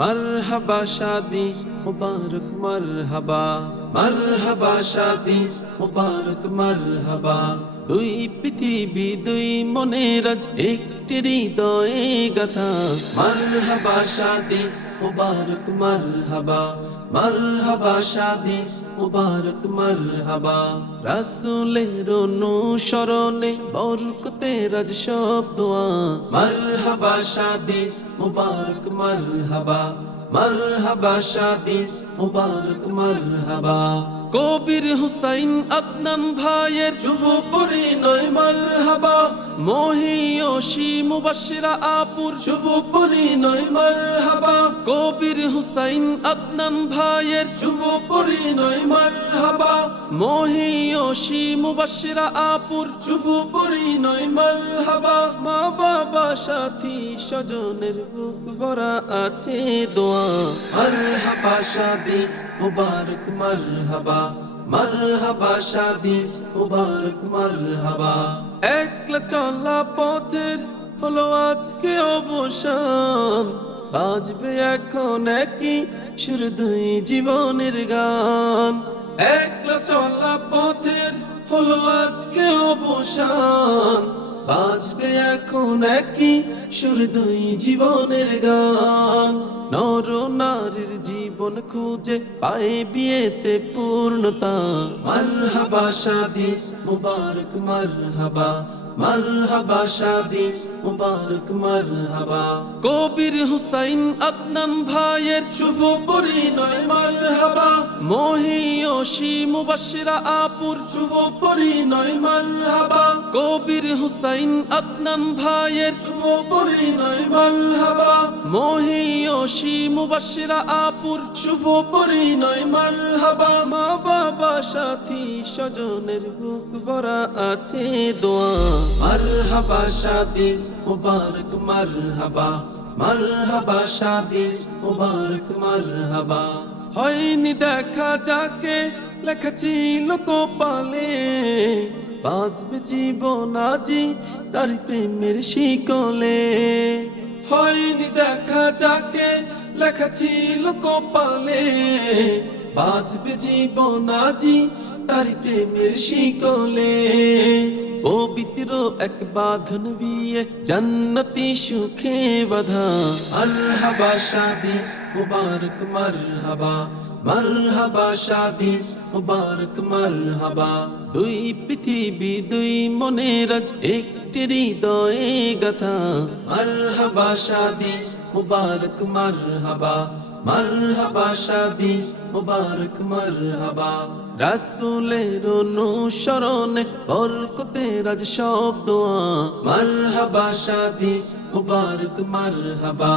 मरहबा शादी मुबारक मरहबा, मरहबा शादी मुबारक मरहबा। দুই পৃথিবী দুই মনের আজ একটি হৃদয়ে গাথা। মরহবা শাদি মুবারক মরহবা, মরহবা শাদি মুবারক মরহবা। রাসূলের অনুসরণে বরকতের আজ সব দোয়া। মরহবা শাদি মুবারক মরহবা, মরহবা শাদি মুবারক মরহবা। কবির হুসাইন আদনান ভাইয়ের শুভ পরিণয় মরহবা। মহিয়সী মুবাশশিরা আপুর শুভ পরিণয় মরহবা। কবির হুসাইন আদনান ভাইয়ের শুভ পরিণয় মরহবা। মহিয়সী মুবাশশিরা আপুর শুভ পরিণয় মরহবা। মা বাবা সাথী স্বজনের বুক ভরা আছে দোয়া। মরহবা শাদি মুবারক মরহবা, মরহবা শাদি মুবারক মরহবা। একলা চলা পথের হলো আজকে অবসান, বাজবে এখন একই সুর দুই জীবনের গান। একলা চলা পথের হলো আজকে অবসান, বাজবে এখন একই সুর দুই জীবনের গান। নর নারীর জীবন খুঁজে পায় বিয়েতে পূর্ণতা। মরহবা শাদি মুবারক মরহবা, মরহবা শাদি মুবারক মরহবা। কবির হুসাইন আদনান ভাইয়ের শুভ পরিণয় মরহবা। মহিয়সী মুবাশশিরা আপুর শুভ পরিণয় মরহবা। কবির হুসাইন আদনান ভাইয়ের শুভ পরিণয় মরহবা। মহিয়সী মুবাশশিরা আপুর শুভ পরিণয় মরহবা। মা বাবা সাথী স্বজনের বুক ভরা আছে দোয়া। মরহবা শাদি মুবারক মরহবা, মরহবা শাদি মুবারক মরহবা। হয়নি দেখা যাকে লেখা ছিল কপালে, বাজবে জীবন আজি তার প্রেমের শিকলে। হয়নি দেখা যাকে লেখা ছিল কপালে, বাজবে জীবন আজি তার প্রেমের শিকলে। পবিত্র এক বাঁধন বিয়ে জান্নাতি সুখে বাঁধা। মরহবা শাদি মুবারক মরহবা, মরহবা শাদি মুবারক মরহবা। দুই পৃথিবী দুই মনের আজ একটি হৃদয়ে গাথা। মরহবা শাদি মুবারক মরহবা, মরহবা শাদি মুবারক মরহবা। রাসূলের অনুসরণে বরকতের আজ সব দোয়া। মরহবা শাদি মুবারক মরহবা,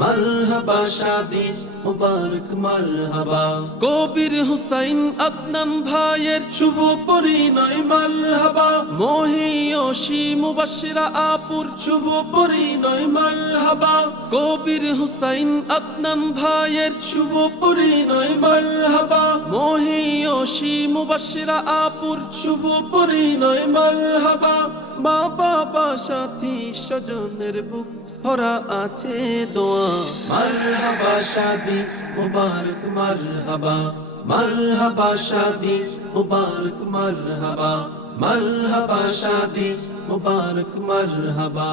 মরহবা শাদি মুবারক মরহবা। কবির হুসাইন আদনান ভাইয়ের শুভ পরিণয় মরহবা। মহিয়সী মুবাশশিরা আপুর শুভ পরিণয় মরহবা। কবির হুসাইন আদনান ভাইয়ের শুভ পরিণয় মরহবা। মহিয়সী মুবাশশিরা আপুর শুভ পরিণয় মরহবা। মা বাবা সাথী স্বজনের বুক ভরা আছে দোয়া। মরহবা শাদি মুবারক মরহবা, মরহবা শাদি মুবারক মরহবা, মরহবা শাদি মুবারক মরহবা।